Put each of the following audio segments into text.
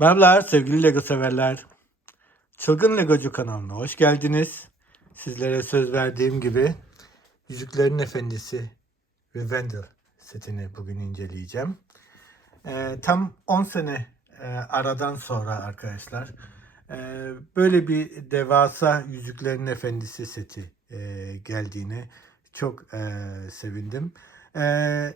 Merhabalar sevgili Lego severler. Çılgın Legocu kanalına hoş geldiniz. Sizlere söz verdiğim gibi Yüzüklerin Efendisi ve Wendell setini bugün inceleyeceğim. Ee, tam 10 sene e, aradan sonra arkadaşlar e, böyle bir devasa Yüzüklerin Efendisi seti e, geldiğine çok e, sevindim. E,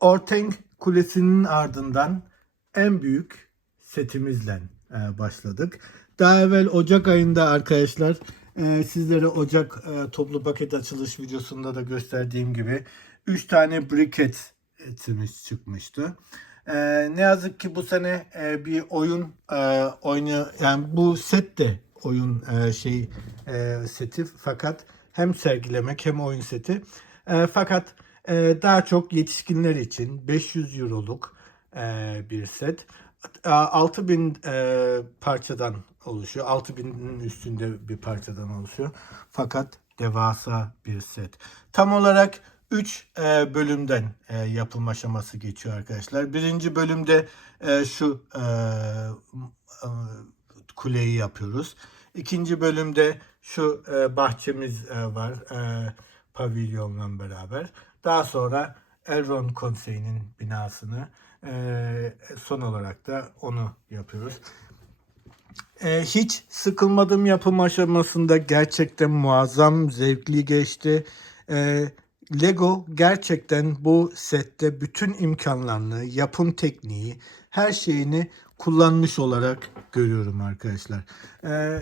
Orteng Kulesi'nin ardından en büyük setimizle e, başladık. Daha evvel Ocak ayında arkadaşlar e, sizlere Ocak e, toplu paket açılış videosunda da gösterdiğim gibi 3 tane briquetimiz çıkmıştı. E, ne yazık ki bu sene bir oyun oyunu yani bu set de oyun şey seti fakat hem sergilemek hem oyun seti. Fakat daha çok yetişkinler için 500 euroluk e, bir set. E, 6000 e, parçadan oluşuyor. 6000'in üstünde bir parçadan oluşuyor. Fakat devasa bir set. Tam olarak 3 bölümden e, yapım aşaması geçiyor arkadaşlar. Birinci bölümde e, şu e, e, kuleyi yapıyoruz. İkinci bölümde şu e, bahçemiz e, var. E, pavilyonla beraber. Daha sonra Elron Konseyi'nin binasını e, son olarak da onu yapıyoruz. E, hiç sıkılmadım yapım aşamasında gerçekten muazzam zevkli geçti. E, Lego gerçekten bu sette bütün imkanlarını, yapım tekniği, her şeyini kullanmış olarak görüyorum arkadaşlar. E,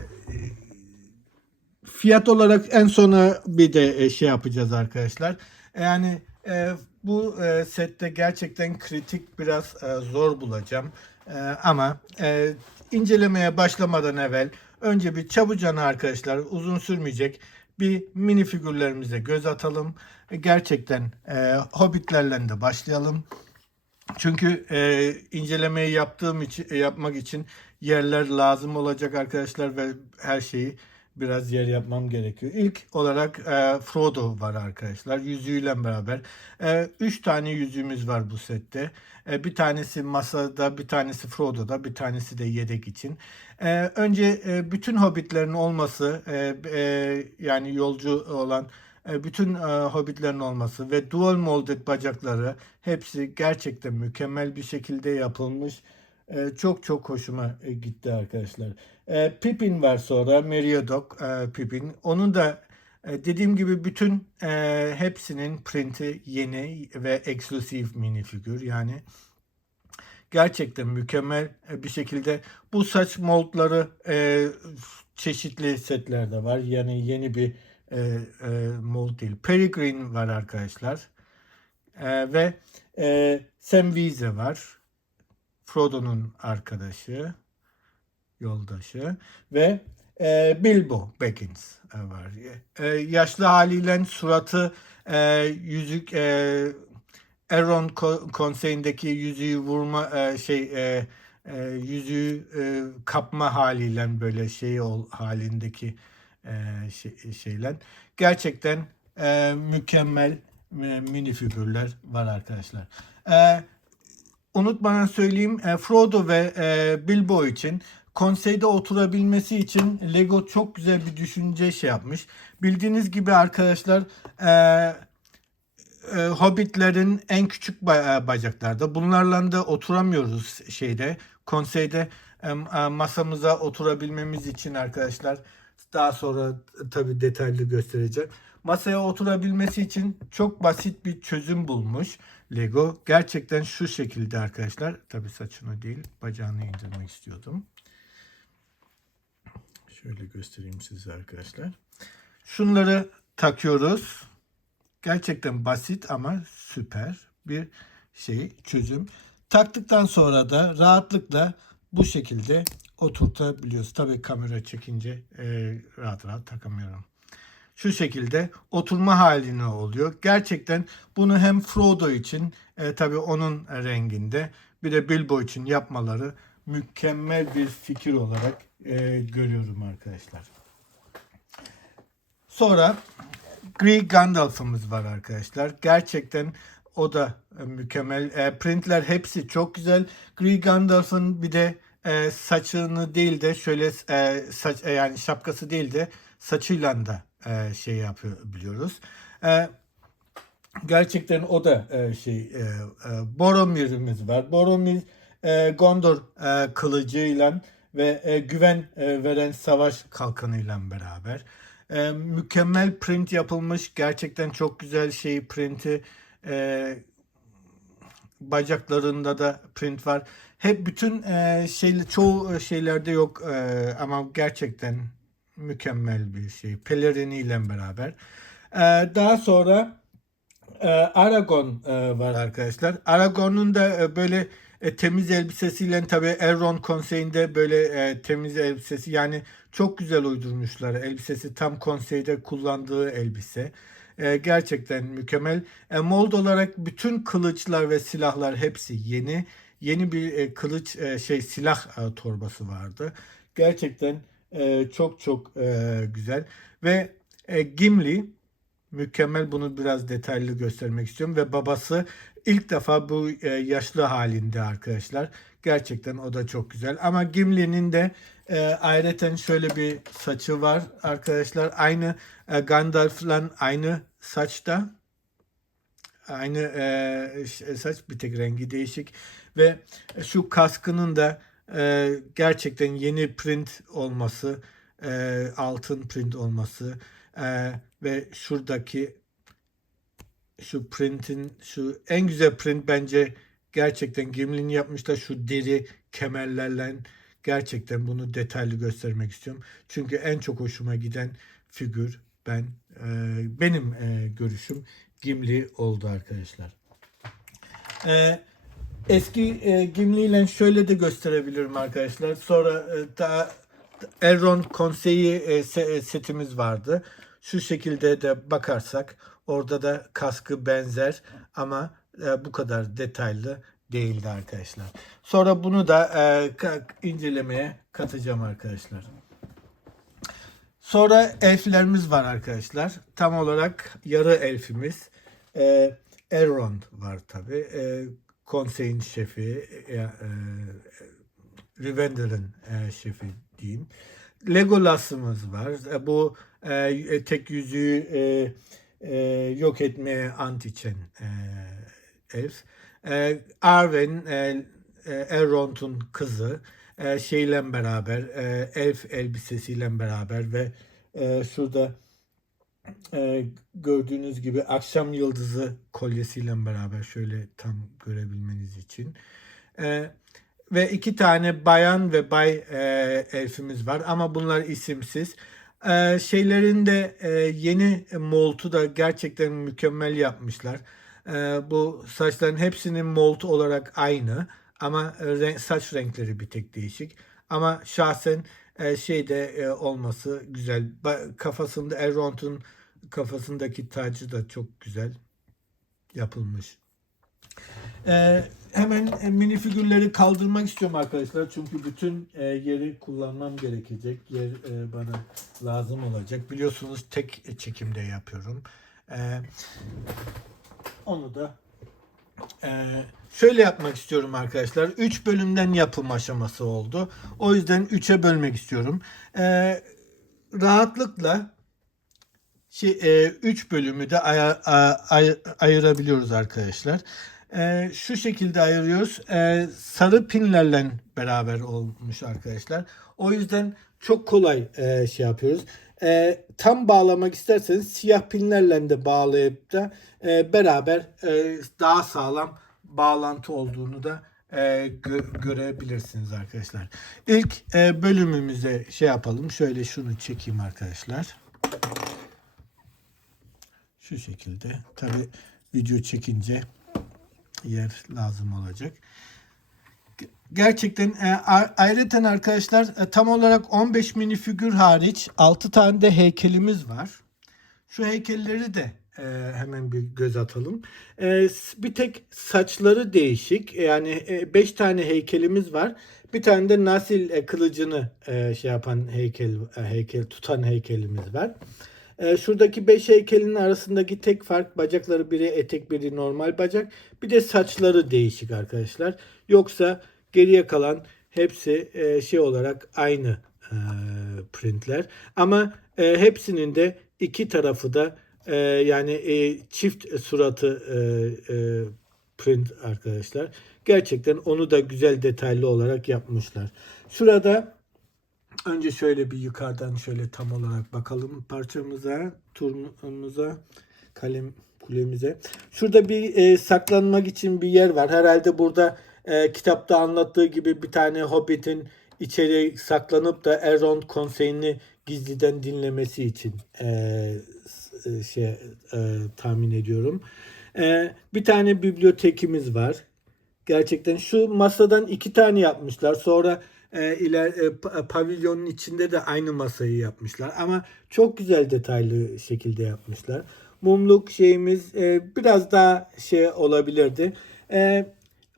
fiyat olarak en sona bir de e, şey yapacağız arkadaşlar. Yani e, bu e, sette gerçekten kritik biraz e, zor bulacağım. E, ama e, incelemeye başlamadan evvel önce bir çabucana arkadaşlar uzun sürmeyecek bir mini figürlerimize göz atalım. E, gerçekten e, hobbitlerle de başlayalım. Çünkü e, incelemeyi yaptığım için yapmak için yerler lazım olacak arkadaşlar ve her şeyi biraz yer yapmam gerekiyor. İlk olarak e, Frodo var arkadaşlar. Yüzüğüyle beraber. E, üç tane yüzüğümüz var bu sette. E, bir tanesi masada, bir tanesi Frodo'da, bir tanesi de yedek için. E, önce e, bütün hobbitlerin olması, e, e, yani yolcu olan e, bütün e, hobbitlerin olması ve dual molded bacakları hepsi gerçekten mükemmel bir şekilde yapılmış. E, çok çok hoşuma e, gitti arkadaşlar. E, Pippin var sonra. Meriadoc e, Pippin. Onun da e, dediğim gibi bütün e, hepsinin printi yeni ve eksklusif minifigür. Yani gerçekten mükemmel e, bir şekilde bu saç moldları e, çeşitli setlerde var. Yani yeni bir e, e, mold değil. Peregrine var arkadaşlar. E, ve e, Samwise var. Frodo'nun arkadaşı, yoldaşı ve e, Bilbo Baggins e, var. E, yaşlı haliyle suratı e, yüzük e, ko- konseyindeki yüzüğü vurma e, şey e, e, yüzüğü e, kapma haliyle böyle şey ol halindeki e, şey, şeyler gerçekten e, mükemmel e, mini figürler var arkadaşlar. E, unutmadan söyleyeyim e, Frodo ve e, Bilbo için konseyde oturabilmesi için Lego çok güzel bir düşünce şey yapmış. Bildiğiniz gibi arkadaşlar e, e, Hobbitlerin en küçük e, bacaklarda. Bunlarla da oturamıyoruz şeyde konseyde e, e, masamıza oturabilmemiz için arkadaşlar daha sonra tabi detaylı göstereceğim. Masaya oturabilmesi için çok basit bir çözüm bulmuş Lego. Gerçekten şu şekilde arkadaşlar. Tabi saçını değil bacağını indirmek istiyordum. Şöyle göstereyim size arkadaşlar. Şunları takıyoruz. Gerçekten basit ama süper bir şey çözüm. Taktıktan sonra da rahatlıkla bu şekilde oturtabiliyoruz. Tabii kamera çekince e, rahat rahat takamıyorum. Şu şekilde oturma haline oluyor. Gerçekten bunu hem Frodo için e, tabii onun renginde bir de Bilbo için yapmaları mükemmel bir fikir olarak e, görüyorum arkadaşlar. Sonra Grey Gandalf'ımız var arkadaşlar. Gerçekten o da e, mükemmel. E, printler hepsi çok güzel. Green Gandalf'ın bir de e, saçını değil de şöyle e, saç e, yani şapkası değil de saçıyla da e, şey yapıyor biliyoruz. E, gerçekten o da e, şey e, e, Boromir'imiz var. Boromir e, Gondor e, kılıcıyla ve e, güven e, veren savaş kalkanıyla beraber. E, mükemmel print yapılmış. Gerçekten çok güzel şey printi. E, bacaklarında da print var. Hep bütün e, şey, çoğu şeylerde yok e, ama gerçekten mükemmel bir şey. Peleriniyle beraber. E, daha sonra e, Aragon e, var arkadaşlar. Aragon'un da e, böyle e, temiz elbisesiyle tabi Elrond konseyinde böyle e, temiz elbisesi yani çok güzel uydurmuşlar. Elbisesi tam konseyde kullandığı elbise. E, gerçekten mükemmel. E, mold olarak bütün kılıçlar ve silahlar hepsi yeni. Yeni bir e, kılıç e, şey silah e, torbası vardı. Gerçekten e, çok çok e, güzel ve e, Gimli mükemmel bunu biraz detaylı göstermek istiyorum ve babası ilk defa bu e, yaşlı halinde arkadaşlar. Gerçekten o da çok güzel. Ama Gimli'nin de e, ayrıca şöyle bir saçı var arkadaşlar. Aynı e, Gandalf'la aynı saçta. Aynı e, ş- saç bir tek rengi değişik ve şu kaskının da e, gerçekten yeni print olması, e, altın print olması e, ve şuradaki şu printin şu en güzel print bence gerçekten Gimli'nin yapmışlar şu deri kemerlerle gerçekten bunu detaylı göstermek istiyorum. Çünkü en çok hoşuma giden figür ben e, benim e, görüşüm Gimli oldu arkadaşlar. E, eski e, Gimli ile şöyle de gösterebilirim arkadaşlar. Sonra e, daha Elrond konseyi e, e, setimiz vardı. Şu şekilde de bakarsak orada da kaskı benzer ama e, bu kadar detaylı değildi arkadaşlar. Sonra bunu da incelemeye katacağım arkadaşlar. Sonra elflerimiz var arkadaşlar. Tam olarak yarı elfimiz. E, Elrond var tabi. Konseyin şefi. E, Rivendell'in e, şefi diyeyim. Legolas'ımız var. E, bu e, tek yüzüğü e, e, yok etmeye ant içen e, elf. E, Arwen, e, e, Elrond'un kızı e, şeyle beraber, e, elf elbisesiyle beraber ve e, şurada e, gördüğünüz gibi akşam yıldızı kolyesiyle beraber şöyle tam görebilmeniz için. E, ve iki tane bayan ve bay e, elfimiz var ama bunlar isimsiz. E, şeylerin de e, yeni moltu da gerçekten mükemmel yapmışlar. E, bu saçların hepsinin moltu olarak aynı ama e, renk, saç renkleri bir tek değişik. Ama şahsen e, şeyde e, olması güzel. Ba- kafasında Elrond'un kafasındaki tacı da çok güzel yapılmış. Ee, hemen e, mini figürleri kaldırmak istiyorum arkadaşlar. Çünkü bütün e, yeri kullanmam gerekecek. Yer e, bana lazım olacak. Biliyorsunuz tek çekimde yapıyorum. Ee, onu da e, şöyle yapmak istiyorum arkadaşlar. 3 bölümden yapım aşaması oldu. O yüzden 3'e bölmek istiyorum. Ee, rahatlıkla şey, 3 bölümü de aya- a- ay- ayırabiliyoruz arkadaşlar. E, şu şekilde ayırıyoruz. E, sarı pinlerle beraber olmuş arkadaşlar. O yüzden çok kolay e, şey yapıyoruz. E, tam bağlamak isterseniz siyah pinlerle de bağlayıp da e, beraber e, daha sağlam bağlantı olduğunu da e, gö- görebilirsiniz arkadaşlar. İlk e, bölümümüze şey yapalım. Şöyle şunu çekeyim arkadaşlar. Şu şekilde. Tabi video çekince yer lazım olacak. Ge- Gerçekten e, ayrıca arkadaşlar e, tam olarak 15 mini figür hariç 6 tane de heykelimiz var. Şu heykelleri de e, hemen bir göz atalım. E, bir tek saçları değişik. Yani 5 tane heykelimiz var. Bir tane de Nasil e, kılıcını e, şey yapan heykel e, heykel tutan heykelimiz var. E, şuradaki 5 heykelin arasındaki tek fark bacakları biri etek biri normal bacak. Bir de saçları değişik arkadaşlar. Yoksa geriye kalan hepsi e, şey olarak aynı e, printler. Ama e, hepsinin de iki tarafı da yani çift suratı print arkadaşlar. Gerçekten onu da güzel detaylı olarak yapmışlar. Şurada önce şöyle bir yukarıdan şöyle tam olarak bakalım parçamıza, turumuza, kalem kulemize. Şurada bir e, saklanmak için bir yer var. Herhalde burada e, kitapta anlattığı gibi bir tane Hobbit'in içeri saklanıp da Elrond konseyini gizliden dinlemesi için e, e, şey e, tahmin ediyorum. E, bir tane bibliotekimiz var. Gerçekten şu masadan iki tane yapmışlar. Sonra e, iler e, pa- pavilyonun içinde de aynı masayı yapmışlar. Ama çok güzel detaylı şekilde yapmışlar. Mumluk şeyimiz e, biraz daha şey olabilirdi. E,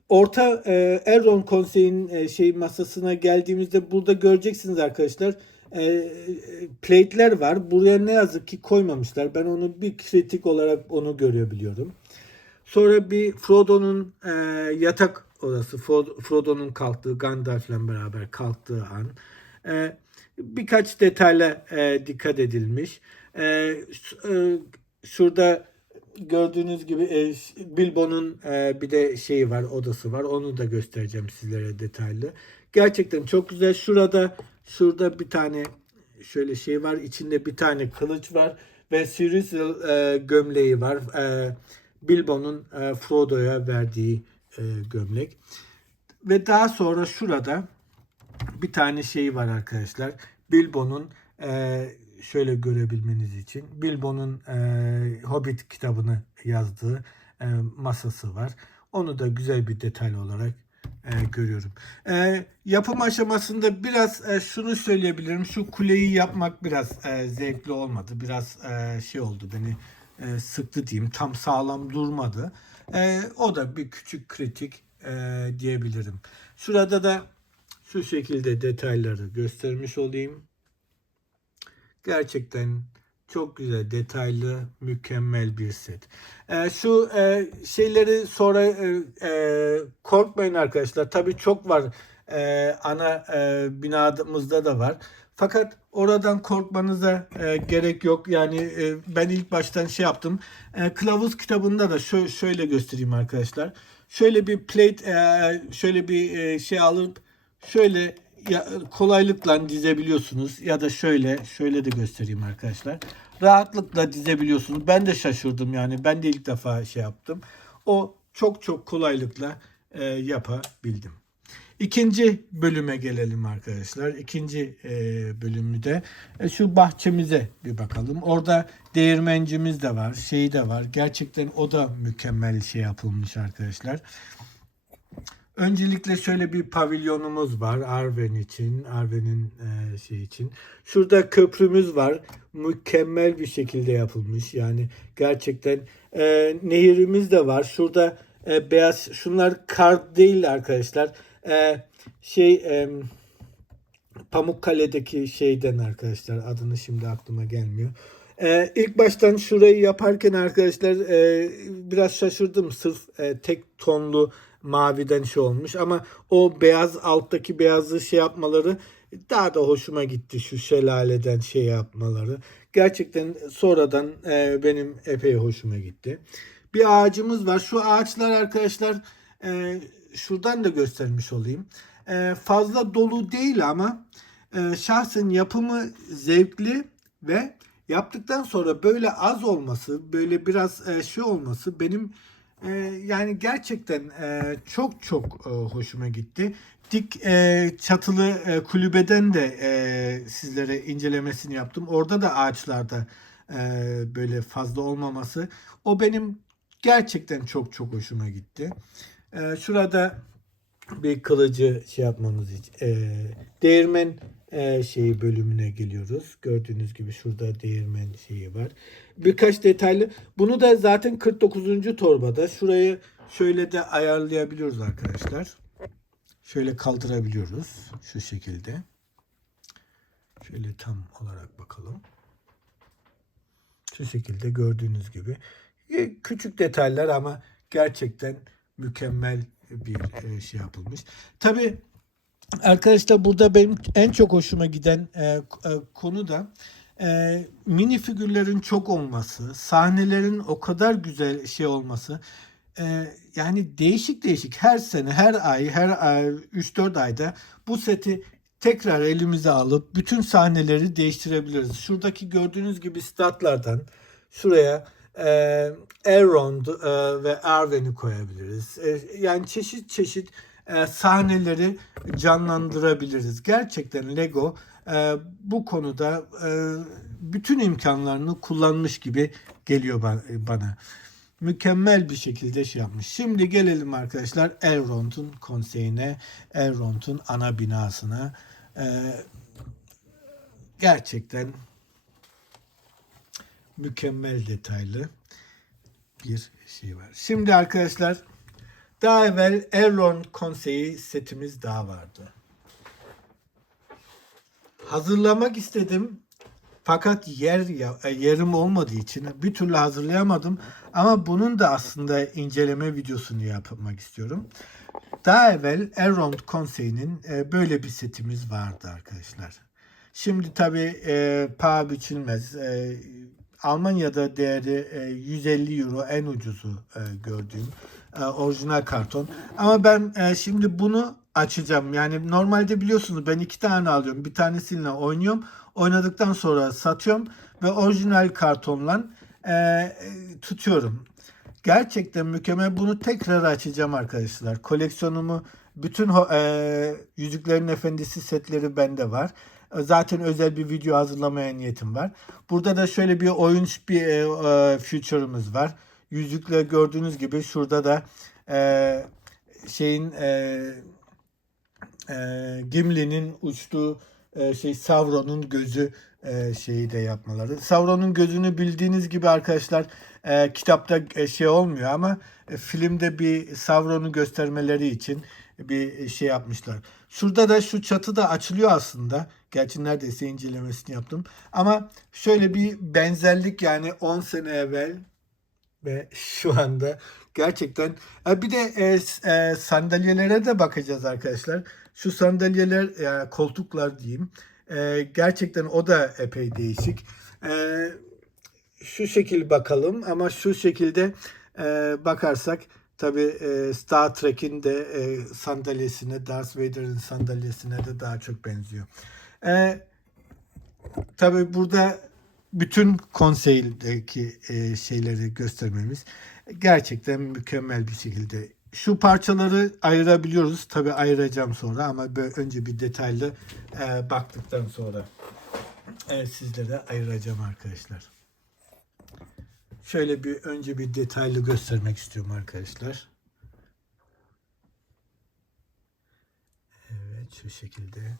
Orta e, Erron Konsey'in e, şey masasına geldiğimizde burada göreceksiniz arkadaşlar. E, e, plate'ler var. Buraya ne yazık ki koymamışlar. Ben onu bir kritik olarak onu görebiliyorum. Sonra bir Frodo'nun e, yatak odası, Fro- Frodo'nun kalktığı, Gandalf'le beraber kalktığı an. E, birkaç detayla e, dikkat edilmiş. E, e, şurada gördüğünüz gibi e, Bilbo'nun e, bir de şeyi var, odası var. Onu da göstereceğim sizlere detaylı. Gerçekten çok güzel. Şurada şurada bir tane şöyle şey var. İçinde bir tane kılıç var ve Cyril e, gömleği var. E, Bilbo'nun e, Frodo'ya verdiği e, gömlek. Ve daha sonra şurada bir tane şey var arkadaşlar. Bilbo'nun e, şöyle görebilmeniz için Bilbo'nun e, Hobbit kitabını yazdığı e, masası var. Onu da güzel bir detay olarak e, görüyorum. E, yapım aşamasında biraz e, şunu söyleyebilirim. Şu kuleyi yapmak biraz e, zevkli olmadı. Biraz e, şey oldu beni e, sıktı diyeyim. Tam sağlam durmadı. E, o da bir küçük kritik e, diyebilirim. Şurada da şu şekilde detayları göstermiş olayım. Gerçekten çok güzel, detaylı, mükemmel bir set. Ee, şu e, şeyleri sonra e, e, korkmayın arkadaşlar. Tabii çok var. E, ana e, binamızda da var. Fakat oradan korkmanıza e, gerek yok. Yani e, ben ilk baştan şey yaptım. E, kılavuz kitabında da şö- şöyle göstereyim arkadaşlar. Şöyle bir plate, e, şöyle bir e, şey alıp şöyle ya, kolaylıkla dizebiliyorsunuz ya da şöyle şöyle de göstereyim arkadaşlar. Rahatlıkla dizebiliyorsunuz. Ben de şaşırdım yani. Ben de ilk defa şey yaptım. O çok çok kolaylıkla e, yapabildim. İkinci bölüme gelelim arkadaşlar. İkinci e, bölümü de e, şu bahçemize bir bakalım. Orada değirmencimiz de var, şeyi de var. Gerçekten o da mükemmel şey yapılmış arkadaşlar. Öncelikle şöyle bir pavilyonumuz var Arven için, Arven'in e, şey için. Şurada köprümüz var. Mükemmel bir şekilde yapılmış. Yani gerçekten e, nehirimiz de var. Şurada e, beyaz şunlar kar değil arkadaşlar. E, şey e, Pamukkale'deki şeyden arkadaşlar adını şimdi aklıma gelmiyor. Ee, ilk baştan şurayı yaparken arkadaşlar e, biraz şaşırdım. Sırf e, tek tonlu maviden şey olmuş ama o beyaz alttaki beyazı şey yapmaları daha da hoşuma gitti şu şelaleden şey yapmaları. Gerçekten sonradan e, benim epey hoşuma gitti. Bir ağacımız var. Şu ağaçlar arkadaşlar e, şuradan da göstermiş olayım. E, fazla dolu değil ama e, şahsen yapımı zevkli ve yaptıktan sonra böyle az olması, böyle biraz e, şey olması benim e, yani gerçekten e, çok çok e, hoşuma gitti. Dik e, çatılı e, kulübeden de e, sizlere incelemesini yaptım. Orada da ağaçlarda e, böyle fazla olmaması o benim gerçekten çok çok hoşuma gitti. E, şurada bir kılıcı şey yapmamız için e, değirmen e, şeyi bölümüne geliyoruz. Gördüğünüz gibi şurada değirmen şeyi var. Birkaç detaylı. Bunu da zaten 49. torbada. Şurayı şöyle de ayarlayabiliyoruz arkadaşlar. Şöyle kaldırabiliyoruz. Şu şekilde. Şöyle tam olarak bakalım. Şu şekilde gördüğünüz gibi. E, Küçük detaylar ama gerçekten mükemmel bir e, şey yapılmış. Tabii Arkadaşlar burada benim en çok hoşuma giden e, e, konu da mini figürlerin çok olması, sahnelerin o kadar güzel şey olması. Yani değişik değişik her sene, her ay, her ay 3-4 ayda bu seti tekrar elimize alıp bütün sahneleri değiştirebiliriz. Şuradaki gördüğünüz gibi statlardan şuraya e, Elrond e, ve Arwen'i koyabiliriz. E, yani çeşit çeşit e, sahneleri canlandırabiliriz. Gerçekten Lego e, bu konuda e, bütün imkanlarını kullanmış gibi geliyor ba- bana. Mükemmel bir şekilde şey yapmış. Şimdi gelelim arkadaşlar Elrond'un konseyine, Elrond'un ana binasına. E, gerçekten mükemmel detaylı bir şey var. Şimdi arkadaşlar daha evvel Elrond konseyi setimiz daha vardı. Hazırlamak istedim. Fakat yer e, yerim olmadığı için bir türlü hazırlayamadım. Ama bunun da aslında inceleme videosunu yapmak istiyorum. Daha evvel Elrond konseyinin e, böyle bir setimiz vardı arkadaşlar. Şimdi tabii e, paha biçilmez. E, Almanya'da değeri e, 150 euro en ucuzu e, gördüğüm e, orijinal karton. Ama ben e, şimdi bunu açacağım. Yani normalde biliyorsunuz ben iki tane alıyorum. Bir tanesiyle oynuyorum. Oynadıktan sonra satıyorum ve orijinal kartonla e, e, tutuyorum. Gerçekten mükemmel. Bunu tekrar açacağım arkadaşlar. Koleksiyonumu bütün e, Yüzüklerin Efendisi setleri bende var. E, Zaten özel bir video hazırlamaya niyetim var. Burada da şöyle bir oyun bir e, e, feature'ımız var. Yüzükle gördüğünüz gibi şurada da e, şeyin e, e, Gimli'nin uçtuğu e, şey Sauron'un gözü e, şeyi de yapmaları. Sauron'un gözünü bildiğiniz gibi arkadaşlar e, kitapta e, şey olmuyor ama e, filmde bir Sauron'u göstermeleri için bir şey yapmışlar. Şurada da şu çatı da açılıyor aslında. Gerçi neredeyse incelemesini yaptım. Ama şöyle bir benzerlik yani 10 sene evvel ve şu anda gerçekten E, bir de e, e, sandalyelere de bakacağız arkadaşlar. Şu sandalyeler koltuklar diyeyim. Gerçekten o da epey değişik. Şu şekil bakalım ama şu şekilde bakarsak tabi Star Trek'in de sandalyesine Darth Vader'ın sandalyesine de daha çok benziyor. E, tabi burada bütün konseydeki e, şeyleri göstermemiz gerçekten mükemmel bir şekilde. Şu parçaları ayırabiliyoruz. Tabi ayıracağım sonra ama böyle önce bir detaylı e, baktıktan sonra e, sizlere ayıracağım arkadaşlar. Şöyle bir önce bir detaylı göstermek istiyorum arkadaşlar. Evet şu şekilde.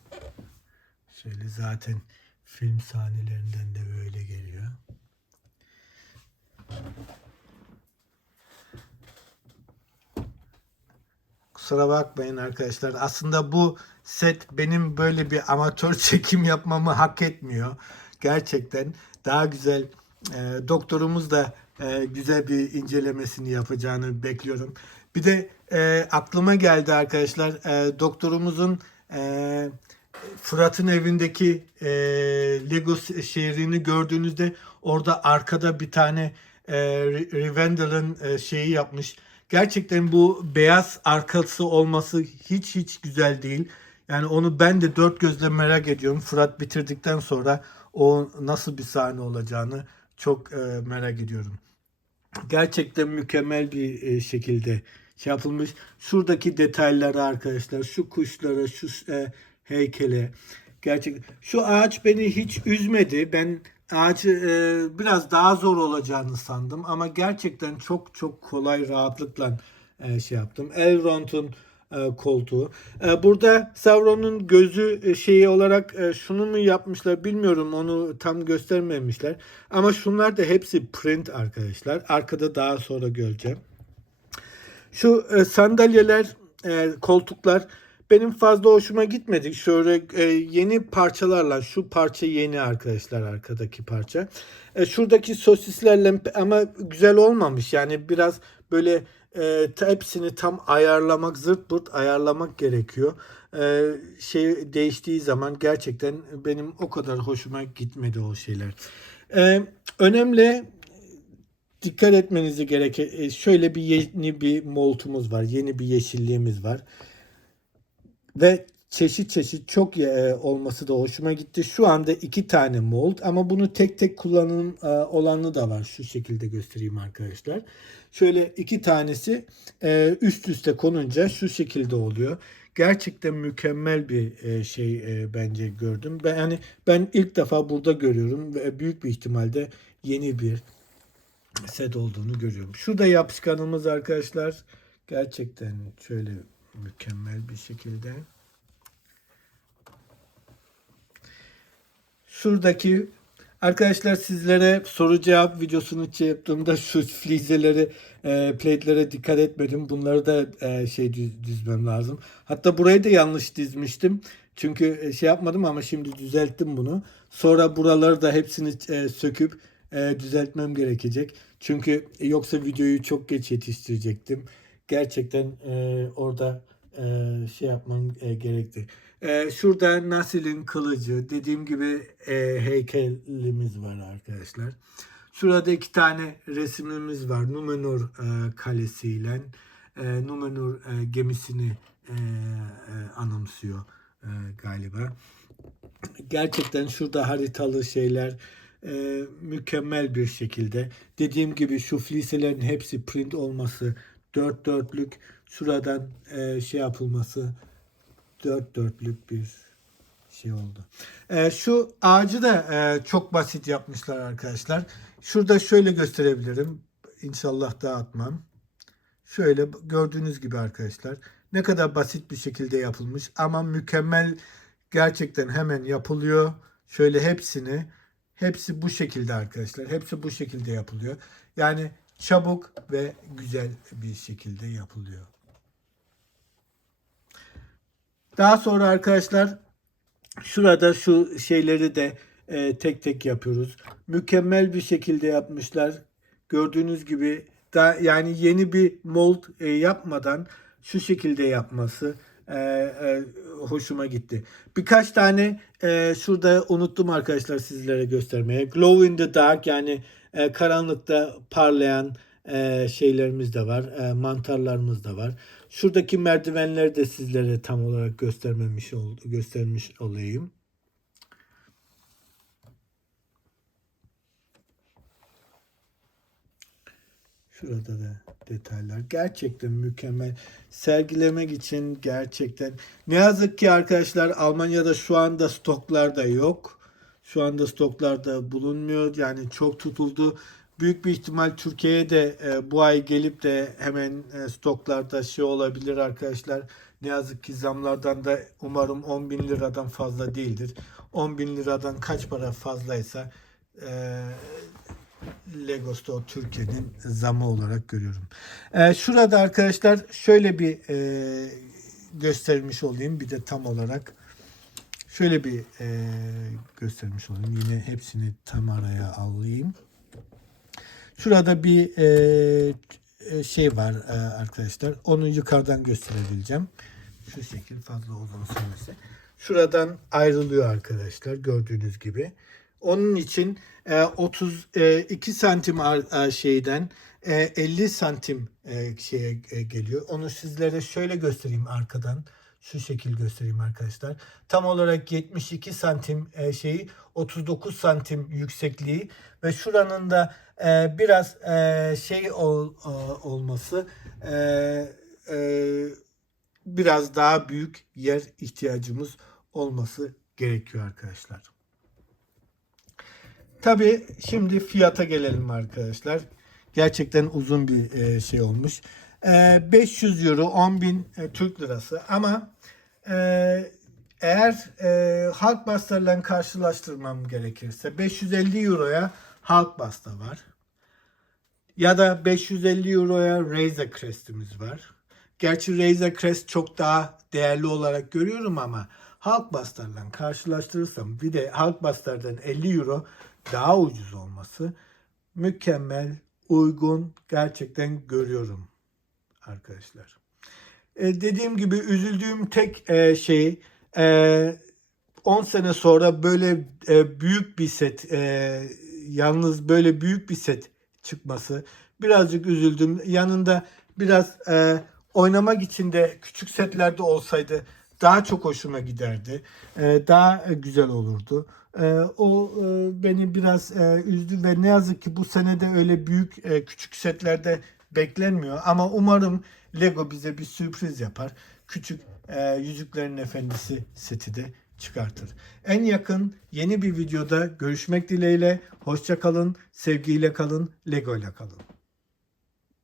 Şöyle zaten film sahnelerinden de böyle geliyor. Kusura bakmayın arkadaşlar. Aslında bu set benim böyle bir amatör çekim yapmamı hak etmiyor. Gerçekten daha güzel e, doktorumuz da e, güzel bir incelemesini yapacağını bekliyorum. Bir de e, aklıma geldi arkadaşlar. E, doktorumuzun e, Fırat'ın evindeki e, Lego şehrini gördüğünüzde orada arkada bir tane e, Revender'ın e, şeyi yapmış. Gerçekten bu beyaz arkası olması hiç hiç güzel değil. Yani onu ben de dört gözle merak ediyorum. Fırat bitirdikten sonra o nasıl bir sahne olacağını çok e, merak ediyorum gerçekten mükemmel bir e, şekilde şey yapılmış. Şuradaki detaylara arkadaşlar, şu kuşlara, şu e, heykele gerçek. Şu ağaç beni hiç üzmedi. Ben ağacı e, biraz daha zor olacağını sandım ama gerçekten çok çok kolay rahatlıkla e, şey yaptım. Elrond'un e, koltuğu. E, burada Sauron'un gözü e, şeyi olarak e, şunu mu yapmışlar bilmiyorum onu tam göstermemişler. Ama şunlar da hepsi print arkadaşlar. Arkada daha sonra göreceğim. Şu e, sandalyeler, e, koltuklar benim fazla hoşuma gitmedi. Şöyle e, yeni parçalarla şu parça yeni arkadaşlar arkadaki parça. E, şuradaki sosislerle ama güzel olmamış. Yani biraz böyle e, hepsini tam ayarlamak zırt pırt ayarlamak gerekiyor. E, şey değiştiği zaman gerçekten benim o kadar hoşuma gitmedi o şeyler. E, önemli dikkat etmenizi gereken e, şöyle bir yeni bir moltumuz var. Yeni bir yeşilliğimiz var. Ve çeşit çeşit çok e, olması da hoşuma gitti. Şu anda iki tane mold ama bunu tek tek kullanım e, olanı da var. Şu şekilde göstereyim arkadaşlar. Şöyle iki tanesi e, üst üste konunca şu şekilde oluyor. Gerçekten mükemmel bir şey bence gördüm. Ben yani ben ilk defa burada görüyorum ve büyük bir ihtimalle yeni bir set olduğunu görüyorum. Şurada yapışkanımız arkadaşlar. Gerçekten şöyle mükemmel bir şekilde. Şuradaki arkadaşlar sizlere soru cevap videosunu şey yaptığımda şu flizeleri e, plate'lere dikkat etmedim. Bunları da e, şey düz- düzmem lazım. Hatta burayı da yanlış dizmiştim. Çünkü e, şey yapmadım ama şimdi düzelttim bunu. Sonra buraları da hepsini e, söküp e, düzeltmem gerekecek. Çünkü yoksa videoyu çok geç yetiştirecektim. Gerçekten e, orada e, şey yapmam e, gerekti. E, şurada Nasil'in kılıcı, dediğim gibi e, heykelimiz var arkadaşlar. Şurada iki tane resimimiz var. Numenor e, kalesiyle e, Numenor e, gemisini e, e, anımsıyor e, galiba. Gerçekten şurada haritalı şeyler e, mükemmel bir şekilde. Dediğim gibi şu fliselerin hepsi print olması dört dörtlük. Şuradan e, şey yapılması dört dörtlük bir şey oldu. E, şu ağacı da e, çok basit yapmışlar arkadaşlar. Şurada şöyle gösterebilirim. İnşallah dağıtmam. Şöyle gördüğünüz gibi arkadaşlar ne kadar basit bir şekilde yapılmış ama mükemmel gerçekten hemen yapılıyor. Şöyle hepsini hepsi bu şekilde arkadaşlar. Hepsi bu şekilde yapılıyor. Yani çabuk ve güzel bir şekilde yapılıyor. Daha sonra arkadaşlar şurada şu şeyleri de e, tek tek yapıyoruz. Mükemmel bir şekilde yapmışlar. Gördüğünüz gibi da yani yeni bir mold e, yapmadan şu şekilde yapması e, e, hoşuma gitti. Birkaç tane e, şurada unuttum arkadaşlar sizlere göstermeye. Glow in the dark yani e, karanlıkta parlayan e, şeylerimiz de var. E, mantarlarımız da var. Şuradaki merdivenleri de sizlere tam olarak göstermemiş ol, göstermiş olayım. Şurada da detaylar gerçekten mükemmel. Sergilemek için gerçekten ne yazık ki arkadaşlar Almanya'da şu anda stoklarda yok. Şu anda stoklarda bulunmuyor. Yani çok tutuldu. Büyük bir ihtimal Türkiye'ye de e, bu ay gelip de hemen e, stoklarda şey olabilir arkadaşlar. Ne yazık ki zamlardan da umarım 10 bin liradan fazla değildir. 10 bin liradan kaç para fazlaysa e, Legos'ta o Türkiye'nin zamı olarak görüyorum. Ee, şurada arkadaşlar şöyle bir e, göstermiş olayım. Bir de tam olarak şöyle bir e, göstermiş olayım. Yine hepsini tam araya alayım. Şurada bir e, şey var e, arkadaşlar. Onu yukarıdan gösterebileceğim. Şu şekil fazla uzun sürmesi. Şuradan ayrılıyor arkadaşlar gördüğünüz gibi. Onun için e, 32 santim şeyden e, 50 santim şeye geliyor. Onu sizlere şöyle göstereyim arkadan. Şu şekil göstereyim arkadaşlar. Tam olarak 72 santim e, şeyi 39 santim yüksekliği ve şuranın da e, biraz e, şey ol, olması biraz daha büyük yer ihtiyacımız olması gerekiyor arkadaşlar. Tabii şimdi fiyata gelelim arkadaşlar. Gerçekten uzun bir şey olmuş. E, 500 euro 10 bin Türk lirası ama e, eğer e, halk baslarla karşılaştırmam gerekirse 550 euroya halk basta var. Ya da 550 euroya Razor Crest'imiz var. gerçi Razor Crest çok daha değerli olarak görüyorum ama Hulkbuster'la karşılaştırırsam bir de Hulkbuster'dan 50 euro daha ucuz olması mükemmel, uygun gerçekten görüyorum arkadaşlar. E, dediğim gibi üzüldüğüm tek e, şey e, 10 sene sonra böyle e, büyük bir set e, yalnız böyle büyük bir set çıkması birazcık üzüldüm. Yanında biraz e, oynamak için de küçük setlerde olsaydı daha çok hoşuma giderdi. E, daha güzel olurdu. E, o e, beni biraz e, üzdü ve ne yazık ki bu senede öyle büyük e, küçük setlerde beklenmiyor. Ama umarım Lego bize bir sürpriz yapar. Küçük e, Yüzüklerin Efendisi seti de çıkartır. En yakın yeni bir videoda görüşmek dileğiyle. Hoşça kalın, sevgiyle kalın, Lego ile kalın.